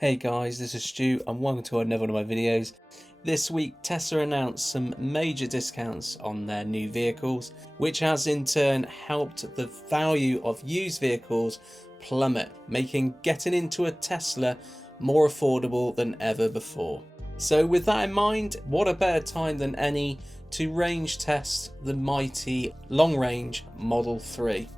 Hey guys, this is Stu and welcome to another one of my videos. This week Tesla announced some major discounts on their new vehicles, which has in turn helped the value of used vehicles plummet, making getting into a Tesla more affordable than ever before. So with that in mind, what a better time than any to range test the mighty long-range Model 3.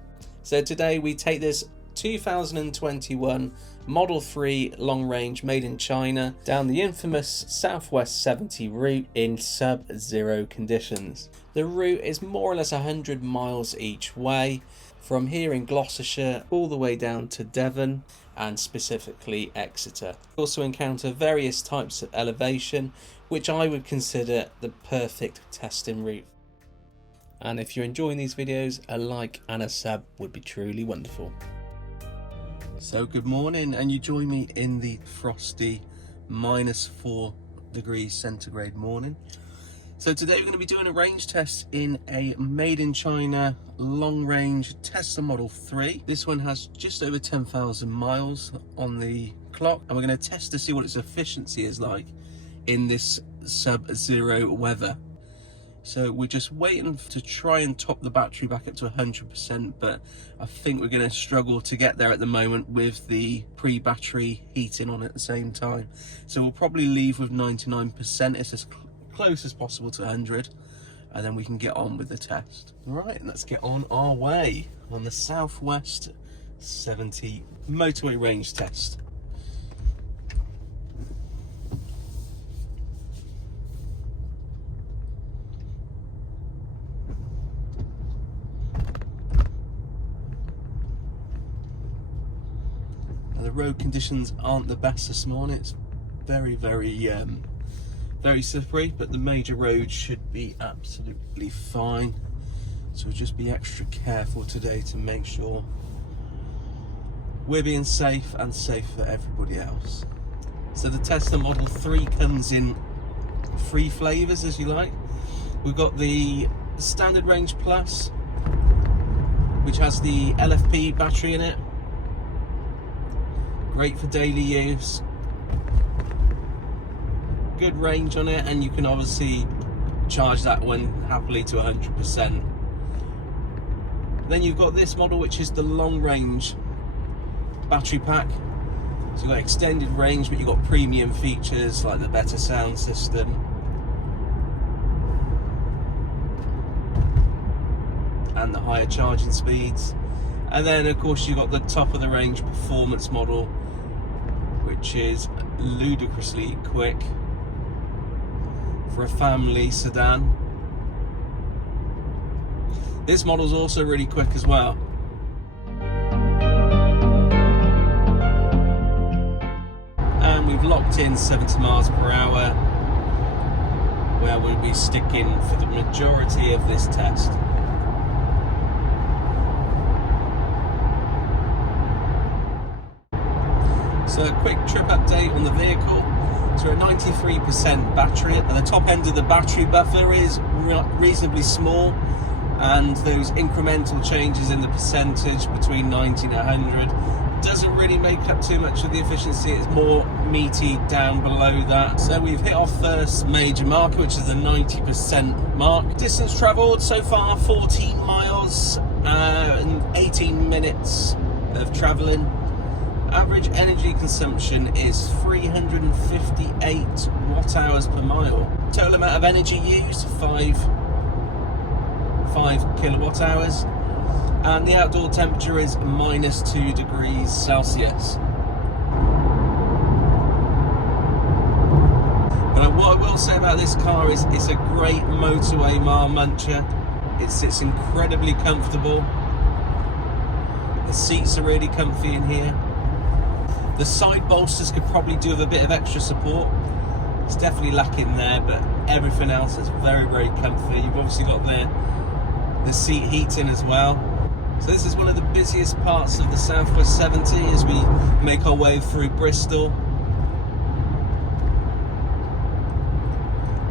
So today we take this 2021 Model 3 long range made in China down the infamous Southwest 70 route in sub-zero conditions. The route is more or less 100 miles each way from here in Gloucestershire all the way down to Devon and specifically Exeter. You also encounter various types of elevation, which I would consider the perfect testing route. And if you're enjoying these videos, a like and a sub would be truly wonderful. So good morning, and you join me in the frosty -4 degrees centigrade morning. So today we're going to be doing a range test in a made in China long range Tesla Model 3. This one has just over 10,000 miles on the clock, and we're going to test to see what its efficiency is like in this sub-zero weather. So we're just waiting to try and top the battery back up to 100%, but I think we're going to struggle to get there at the moment with the pre-battery heating on at the same time. So we'll probably leave with 99%. It's as close as possible to 100, and then we can get on with the test. All right, let's get on our way on the Southwest 70 motorway range test. The road conditions aren't the best this morning. It's very slippery, but the major roads should be absolutely fine. So we'll just be extra careful today to make sure we're being safe and safe for everybody else. So the Tesla Model 3 comes in 3 flavours, as you like. We've got the Standard Range Plus, which has the LFP battery in it. Great for daily use, good range on it, and you can obviously charge that one happily to 100%. Then you've got this model, which is the long range battery pack. So you've got extended range, but you've got premium features like the better sound system, and the higher charging speeds. And then of course you've got the top of the range performance model, which is ludicrously quick for a family sedan. This model's also really quick as well. And we've locked in 70 miles per hour, where we'll be sticking for the majority of this test. So a quick trip update on the vehicle. So we're at 93% battery. At the top end of the battery buffer is reasonably small, and those incremental changes in the percentage between 90 and 100 doesn't really make up too much of the efficiency. It's more meaty down below that. So we've hit our first major marker, which is the 90% mark. Distance travelled so far 14 miles and 18 minutes of travelling. Average energy consumption is 358 watt hours per mile. Total amount of energy used, 5 kilowatt hours. And the outdoor temperature is -2 degrees Celsius. But what I will say about this car is it's a great motorway mile muncher. It sits incredibly comfortable. The seats are really comfy in here. The side bolsters could probably do with a bit of extra support. It's definitely lacking there, but everything else is very comfy. You've obviously got the seat heating as well. So this is one of the busiest parts of the Southwest 70 as we make our way through Bristol.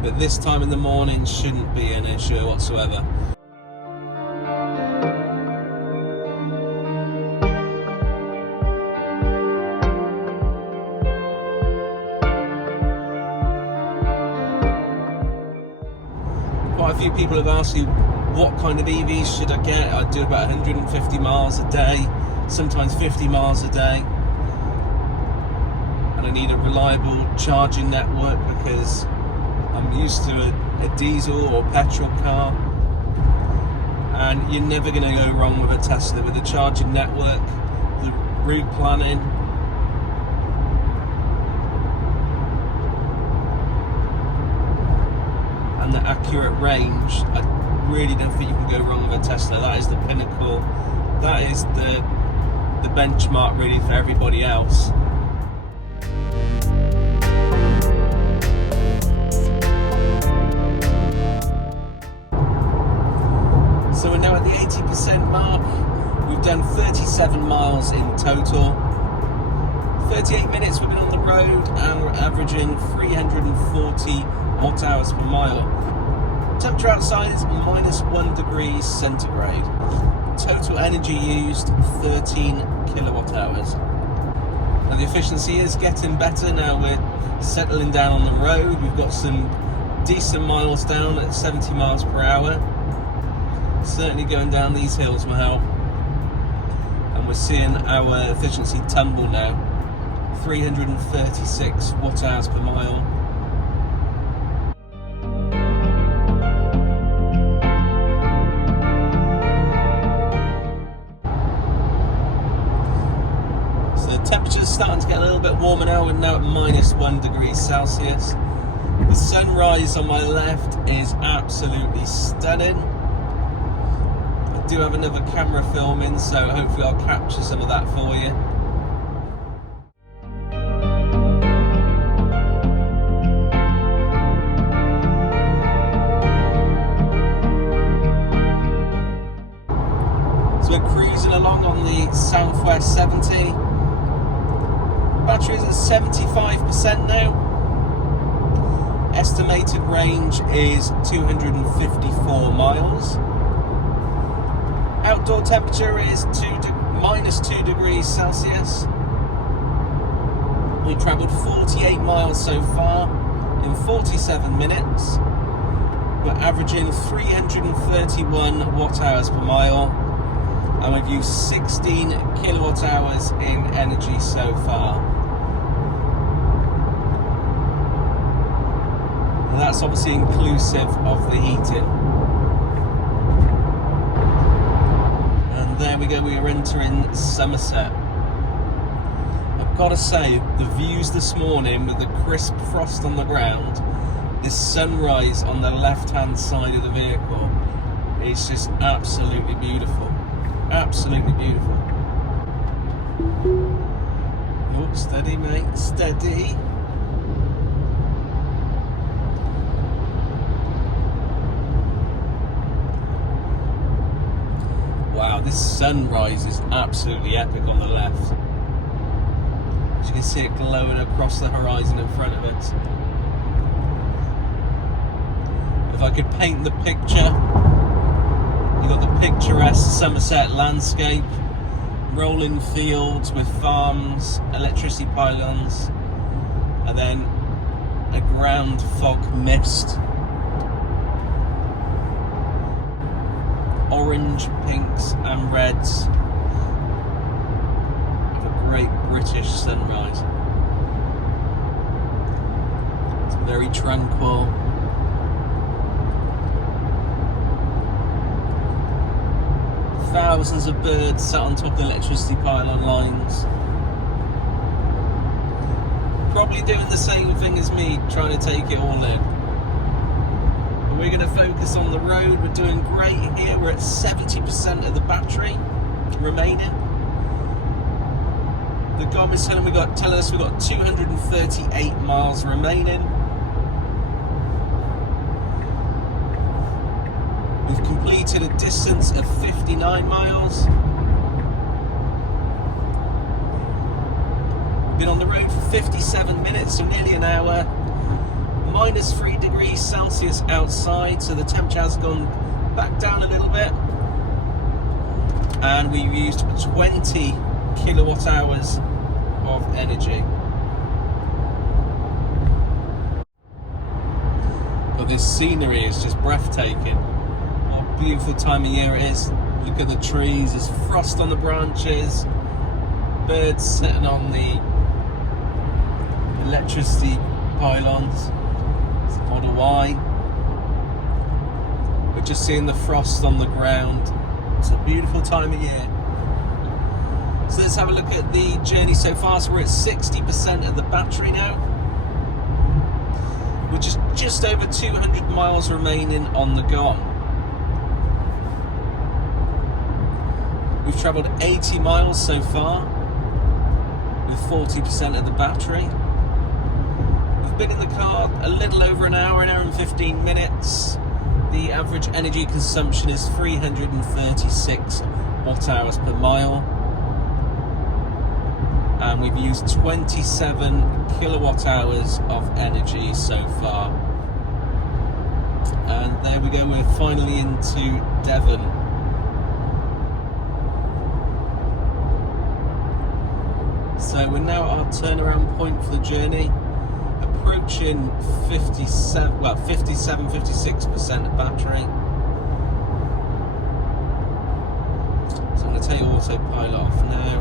But this time in the morning shouldn't be an issue whatsoever. Quite a few people have asked you what kind of EVs should I get. I do about 150 miles a day, sometimes 50 miles a day. And I need a reliable charging network because I'm used to a diesel or petrol car. And you're never going to go wrong with a Tesla with the charging network, the route planning. And the accurate range. I really don't think you can go wrong with a Tesla. That is the pinnacle. That is the benchmark really for everybody else. So we're now at the 80% mark. We've done 37 miles in total. 38 minutes we've been on the road and we're averaging 340 watt hours per mile. Temperature outside is -1 degree centigrade. Total energy used 13 kilowatt hours. Now the efficiency is getting better now. We're settling down on the road. We've got some decent miles down at 70 miles per hour. Certainly going down these hills will help. And we're seeing our efficiency tumble now. 336 watt hours per mile. Temperature's starting to get a little bit warmer now. We're now at -1 degree Celsius. The sunrise on my left is absolutely stunning. I do have another camera filming, so hopefully I'll capture some of that for you. So we're cruising along on the Southwest 70. Battery is at 75% now. Estimated range is 254 miles. Outdoor temperature is -2 degrees Celsius. We travelled 48 miles so far in 47 minutes. We're averaging 331 watt hours per mile. And we've used 16 kilowatt hours in energy so far. And that's obviously inclusive of the heating. And there we go, we are entering Somerset. I've got to say, the views this morning with the crisp frost on the ground, this sunrise on the left-hand side of the vehicle, is just absolutely beautiful. Absolutely beautiful. Oh, steady, mate, steady. Wow, this sunrise is absolutely epic on the left. As you can see it glowing across the horizon in front of it. If I could paint the picture, you've got the picturesque Somerset landscape, rolling fields with farms, electricity pylons, and then a ground fog mist. Orange, pinks and reds of a great British sunrise. It's very tranquil. Thousands of birds sat on top of the electricity pylon lines. Probably doing the same thing as me, trying to take it all in. But we're going to focus on the road. We're doing great here. We're at 70% of the battery remaining. The GOM is telling us we've got 238 miles remaining. We've completed a distance of 59 miles. We've been on the road for 57 minutes, so nearly an hour. -3 degrees Celsius outside, so the temperature has gone back down a little bit. And we've used 20 kilowatt hours of energy. Got this scenery is just breathtaking. What a beautiful time of year it is. Look at the trees, there's frost on the branches, birds sitting on the electricity pylons. It's Model Y. We're just seeing the frost on the ground. It's a beautiful time of year. So let's have a look at the journey so far. So we're at 60% of the battery now, which is just over 200 miles remaining on the GOM. We've travelled 80 miles so far with 40% of the battery. We've been in the car a little over an hour and 15 minutes. The average energy consumption is 336 watt hours per mile. And we've used 27 kilowatt hours of energy so far. And there we go, we're finally into Devon. So we're now at our turnaround point for the journey, approaching 56% of battery. So I'm going to take autopilot off now.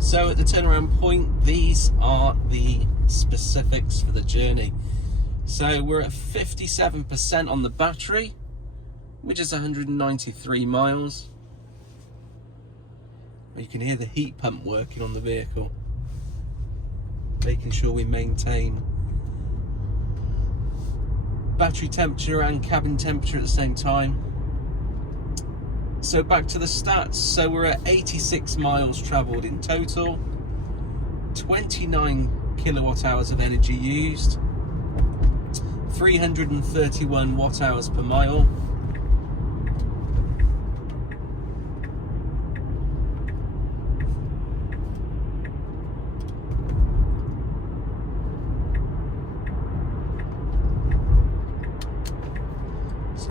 So at the turnaround point, these are the specifics for the journey. So we're at 57% on the battery, which is 193 miles. You can hear the heat pump working on the vehicle, making sure we maintain battery temperature and cabin temperature at the same time. So back to the stats. So we're at 86 miles travelled in total, 29 kilowatt hours of energy used, 331 watt hours per mile.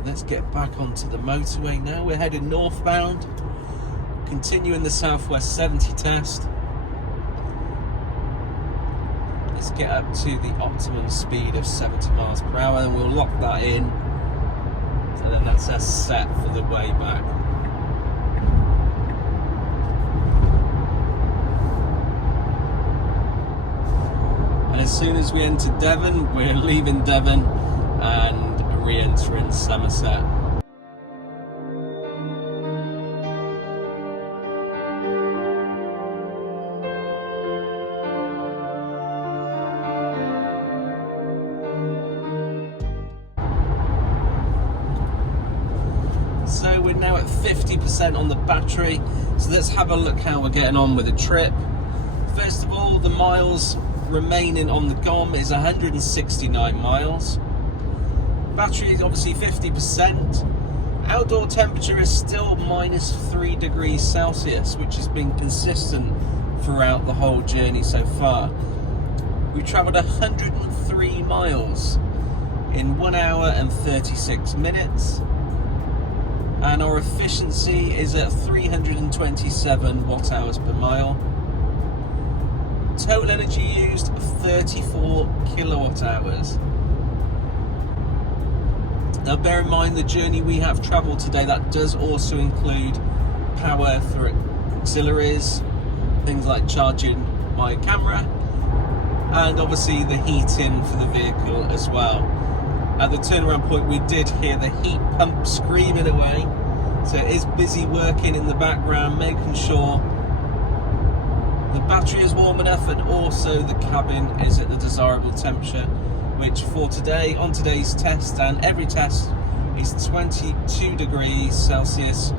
Let's get back onto the motorway now. We're heading northbound, continuing the Southwest 70 test. Let's get up to the optimum speed of 70 miles per hour and we'll lock that in. So then that's us set for the way back. And as soon as we enter Devon, we're leaving Devon and re-entering Somerset. So we're now at 50% on the battery. So let's have a look how we're getting on with the trip. First of all, the miles remaining on the GOM is 169 miles. Battery is obviously 50%. Outdoor temperature is still minus 3 degrees Celsius, which has been consistent throughout the whole journey so far. We travelled 103 miles in 1 hour and 36 minutes. And our efficiency is at 327 watt hours per mile. Total energy used 34 kilowatt hours. Now bear in mind the journey we have travelled today, that does also include power for auxiliaries, things like charging my camera, and obviously the heating for the vehicle as well. At the turnaround point we did hear the heat pump screaming away, so it is busy working in the background, making sure the battery is warm enough and also the cabin is at the desirable temperature, which for today, on today's test and every test, is 22 degrees Celsius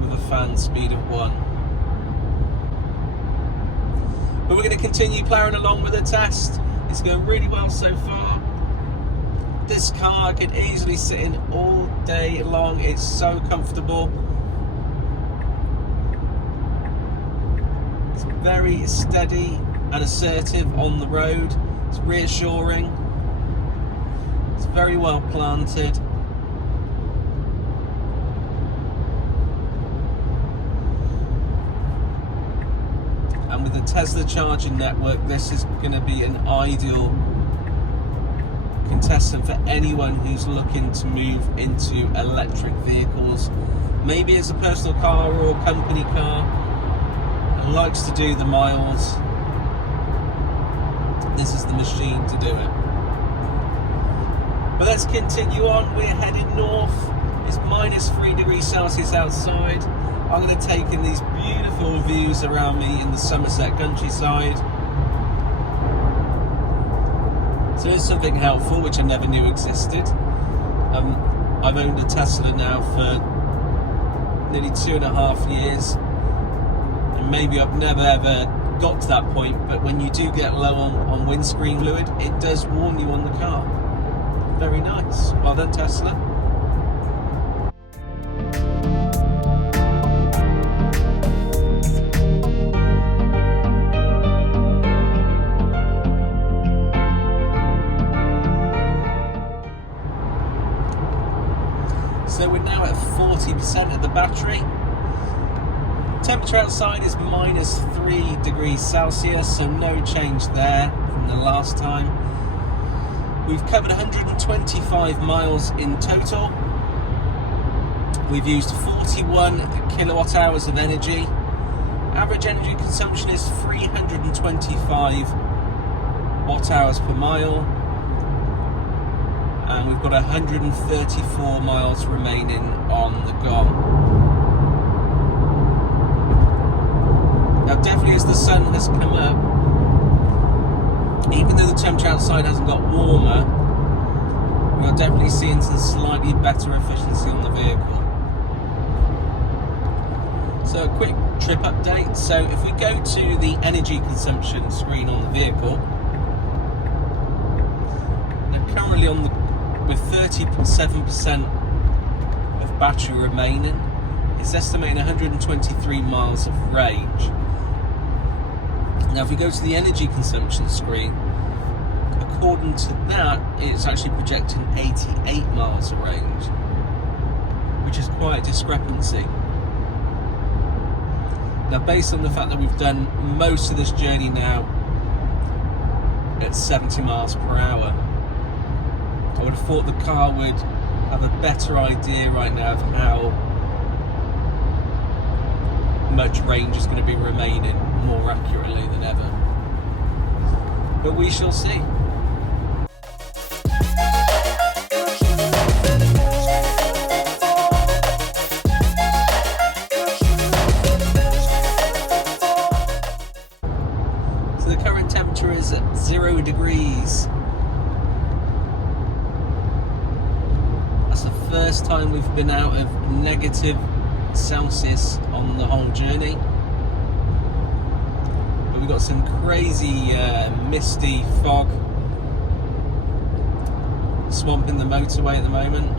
with a fan speed of 1. But we're going to continue ploughing along with the test. It's going really well so far. This car I could easily sit in all day long. It's so comfortable. very steady and assertive on the road. It's reassuring. It's very well planted. And with the Tesla charging network, this is going to be an ideal contestant for anyone who's looking to move into electric vehicles, maybe it's a personal car or a company car and likes to do the miles. This is the machine to do it. But let's continue on. We're heading north. It's -3 degrees Celsius outside. I'm going to take in these beautiful views around me in the Somerset countryside. So here's something helpful which I never knew existed. I've owned a Tesla now for nearly 2.5 years, and maybe I've never ever got to that point, but when you do get low on windscreen fluid, it does warn you on the car. Very nice. Well done, Tesla. So we're now at 40% of the battery. Temperature outside is -3 degrees Celsius, so no change there from the last time. We've covered 125 miles in total. We've used 41 kilowatt hours of energy. Average energy consumption is 325 watt hours per mile. And we've got 134 miles remaining on the GOM. Now definitely as the sun has come up, even though the temperature outside hasn't got warmer, we are definitely seeing some slightly better efficiency on the vehicle. So a quick trip update. So if we go to the energy consumption screen on the vehicle, now currently with 37% of battery remaining, it's estimating 123 miles of range. Now if we go to the energy consumption screen, according to that, it's actually projecting 88 miles of range, which is quite a discrepancy. Now based on the fact that we've done most of this journey now at 70 miles per hour, I would have thought the car would have a better idea right now of how much range is going to be remaining more accurately than ever. But we shall see. So the current temperature is at 0 degrees. First time we've been out of -Celsius on the whole journey, but we've got some crazy misty fog swamping the motorway at the moment.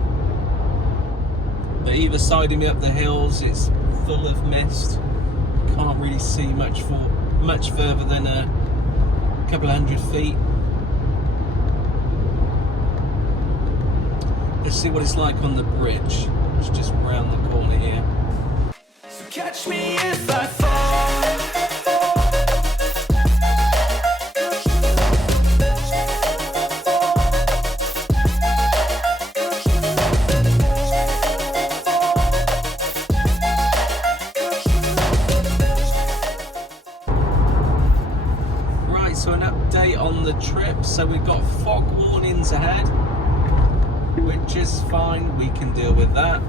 But either side of me up the hills, it's full of mist. Can't really see much further than a couple of 100 feet. Let's see what it's like on the bridge. It's just round the corner here. So catch me if I fall. Right, so an update on the trip. So we've got fog warnings ahead, which is fine, we can deal with that.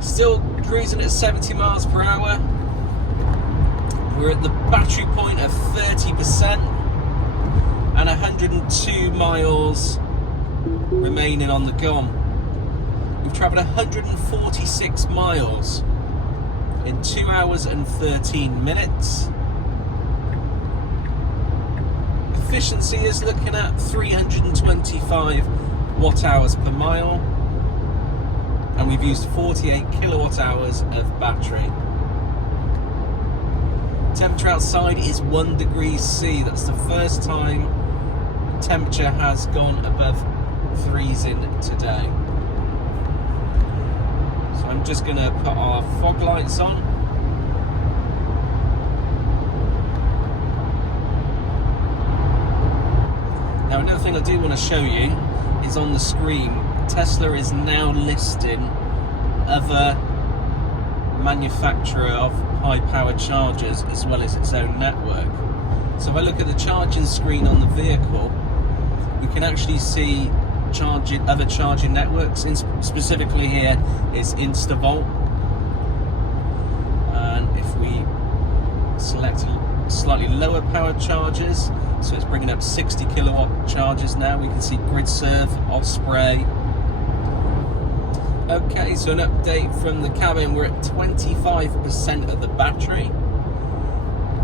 Still cruising at 70 miles per hour. We're at the battery point of 30% and 102 miles remaining on the GOM. We've travelled 146 miles in 2 hours and 13 minutes. Efficiency is looking at 325 watt hours per mile, and we've used 48 kilowatt hours of battery. Temperature outside is 1 degree C. That's the first time temperature has gone above freezing today. So I'm just going to put our fog lights on. Now another thing I do want to show you is on the screen, Tesla is now listing other manufacturer of high power chargers as well as its own network. So if I look at the charging screen on the vehicle, we can actually see other charging networks. Specifically here is InstaVolt, and if we select slightly lower power chargers, so it's bringing up 60 kilowatt chargers now, we can see GridServe, Osprey. Okay, so an update from the cabin, we're at 25% of the battery.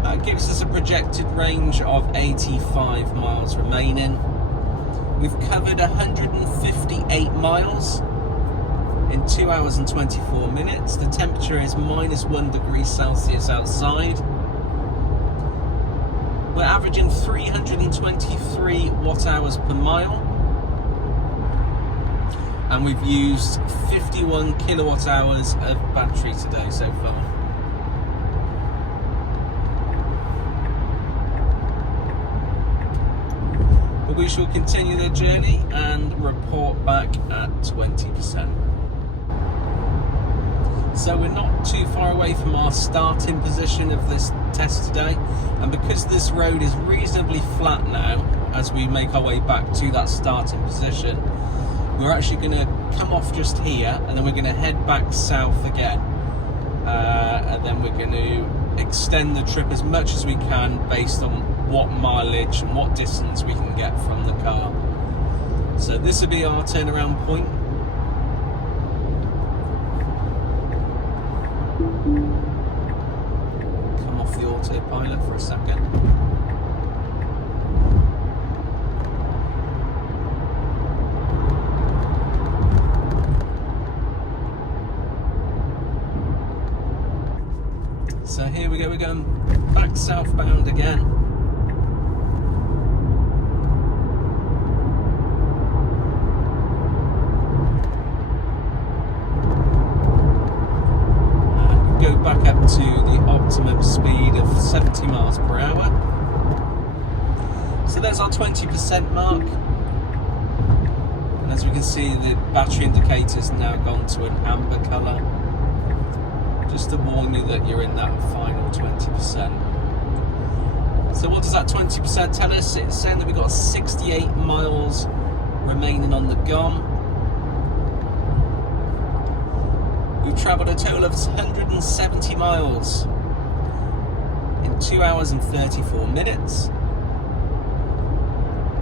That gives us a projected range of 85 miles remaining. We've covered 158 miles in 2 hours and 24 minutes. The temperature is -1 degree Celsius outside. We're averaging 323 watt hours per mile. And we've used 51 kilowatt hours of battery today so far. But we shall continue the journey and report back at 20%. So we're not too far away from our starting position of this test today, and because this road is reasonably flat now as we make our way back to that starting position, we're actually going to come off just here and then we're going to head back south again, and then we're going to extend the trip as much as we can based on what mileage and what distance we can get from the car. So this will be our turnaround point. Come off the autopilot for a second. So here we go, we're going back southbound again. And we go back up to the optimum speed of 70 miles per hour. So there's our 20% mark. And as we can see, the battery indicator's now gone to an amber colour, just to warn you that you're in that final 20%. So what does that 20% tell us? It's saying that we've got 68 miles remaining on the GOM. We've travelled a total of 170 miles in 2 hours and 34 minutes.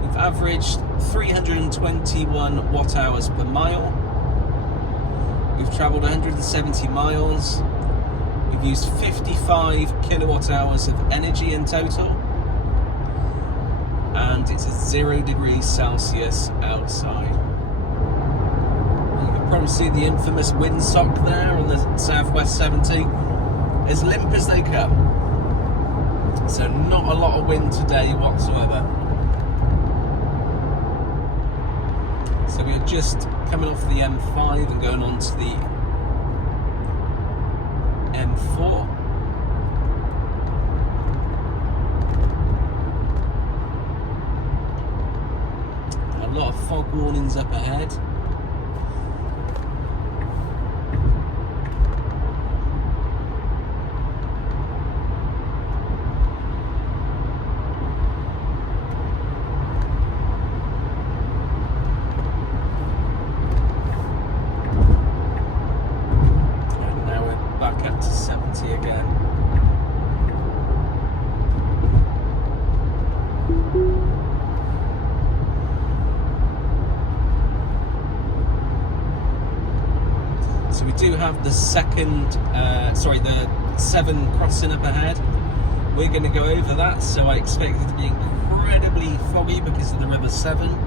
We've averaged 321 watt hours per mile. We've travelled 170 miles. We've used 55 kilowatt hours of energy in total, and it's 0 degrees Celsius outside. You can probably see the infamous windsock there on the Southwest 70, as limp as they come. So not a lot of wind today whatsoever. So we are just coming off the M5 and going on to the M4. A lot of fog warnings up ahead. Again. So we do have the the 7 crossing up ahead. We're going to go over that, so I expect it to be incredibly foggy because of the River Severn.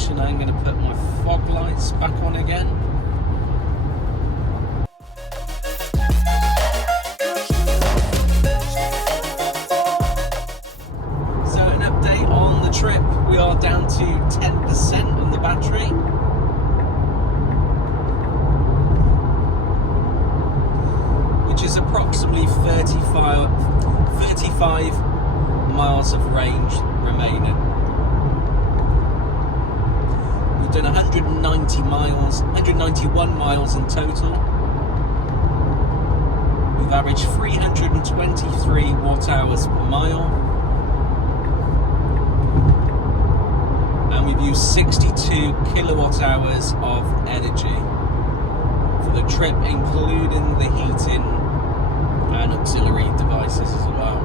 station, I'm going to put my fog lights back on again. So an update on the trip, we are down to 10% on the battery. Which is approximately 35 miles of range remaining. We've done 191 miles in total. We've averaged 323 watt hours per mile. And we've used 62 kilowatt hours of energy for the trip, including the heating and auxiliary devices as well.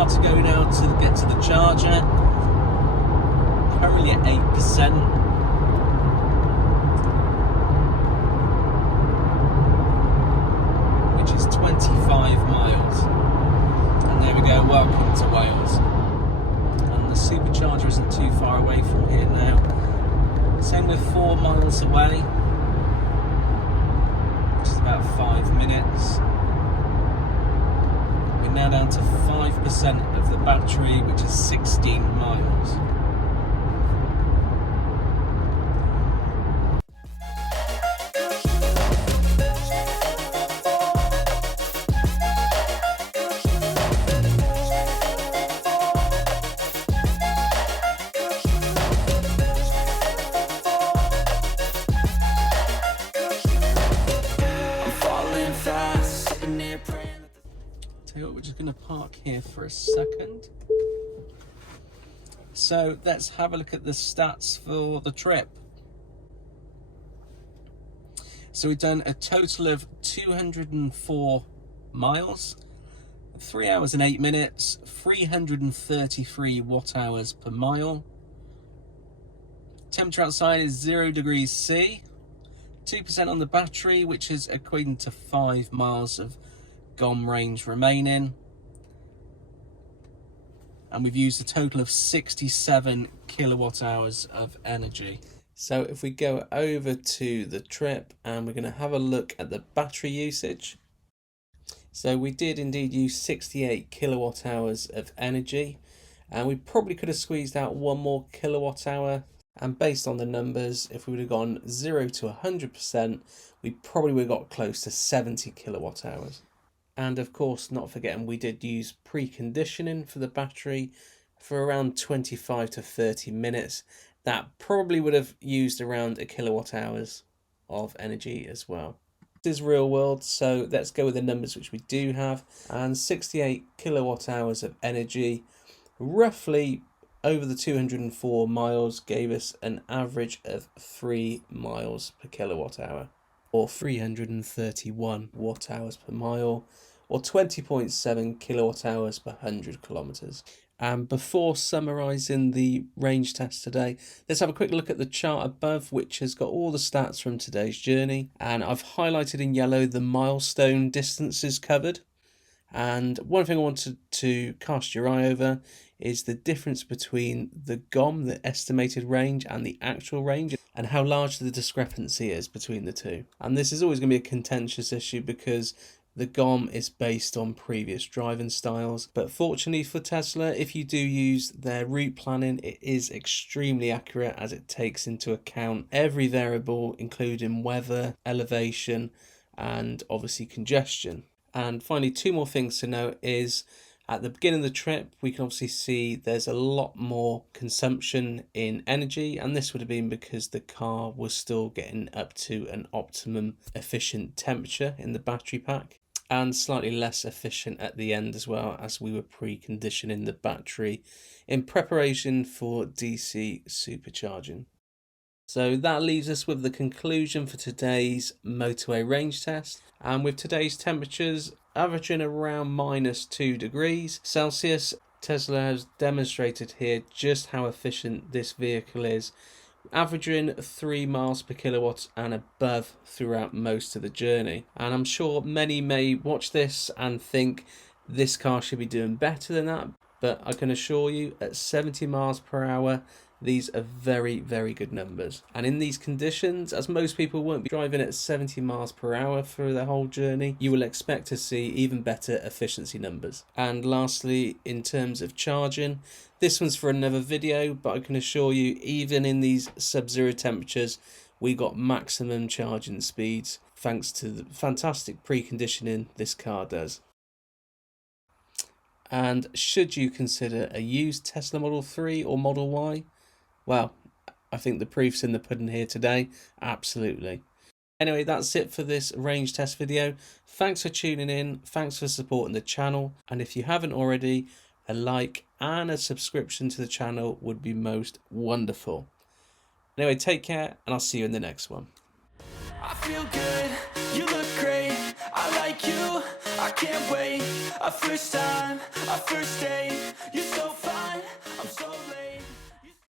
To go now to get to the charger. Currently at 8%. Which is 25 miles. And there we go, welcome to Wales. And the supercharger isn't too far away from here now. Same with 4 miles away, which is about 5 minutes. We're now down to 5% of the battery, which is 16 miles. I'm falling fast, sitting there praying. Tell you what, we're just going to park here for a second. So let's have a look at the stats for the trip. So we've done a total of 204 miles, 3 hours and 8 minutes, 333 watt hours per mile. Temperature outside is 0 degrees C, 2% on the battery, which is equating to 5 miles of GOM range remaining, and we've used a total of 67 kilowatt hours of energy. So if we go over to the trip and we're going to have a look at the battery usage. So we did indeed use 68 kilowatt hours of energy, and we probably could have squeezed out 1 more kilowatt hour, and based on the numbers, if we would have gone 0 to 100%, we probably would have got close to 70 kilowatt hours. And of course, not forgetting, we did use preconditioning for the battery for around 25 to 30 minutes. That probably would have used around a kilowatt hours of energy as well. This is real world, so let's go with the numbers which we do have. And 68 kilowatt hours of energy, roughly over the 204 miles, gave us an average of 3 miles per kilowatt hour, or 331 watt hours per mile, or 20.7 kilowatt hours per 100 kilometers. And before summarising the range test today, let's have a quick look at the chart above, which has got all the stats from today's journey. And I've highlighted in yellow the milestone distances covered. And one thing I wanted to cast your eye over is the difference between the GOM, the estimated range, and the actual range, and how large the discrepancy is between the two. And this is always going to be a contentious issue because the GOM is based on previous driving styles, but fortunately for Tesla, if you do use their route planning, it is extremely accurate as it takes into account every variable, including weather, elevation, and obviously congestion. And finally, 2 more things to note is at the beginning of the trip, we can obviously see there's a lot more consumption in energy, and this would have been because the car was still getting up to an optimum efficient temperature in the battery pack, and slightly less efficient at the end as well, as we were preconditioning the battery in preparation for DC supercharging. So that leaves us with the conclusion for today's motorway range test. And with today's temperatures averaging around -2 degrees Celsius, Tesla has demonstrated here just how efficient this vehicle is, averaging 3 miles per kilowatt and above throughout most of the journey. And I'm sure many may watch this and think this car should be doing better than that, but I can assure you at 70 miles per hour these are very, very good numbers. And in these conditions, as most people won't be driving at 70 miles per hour for the whole journey, you will expect to see even better efficiency numbers. And lastly, in terms of charging, this one's for another video, but I can assure you, even in these sub-zero temperatures, we got maximum charging speeds thanks to the fantastic preconditioning this car does. And should you consider a used Tesla Model 3 or Model Y? Well, I think the proof's in the pudding here today. Absolutely. Anyway, that's it for this range test video. Thanks for tuning in. Thanks for supporting the channel. And if you haven't already, a like and a subscription to the channel would be most wonderful. Anyway, take care and I'll see you in the next one. I feel good, you look great, I like you, I can't wait. A first time, a first date, you're so fine, I'm so late.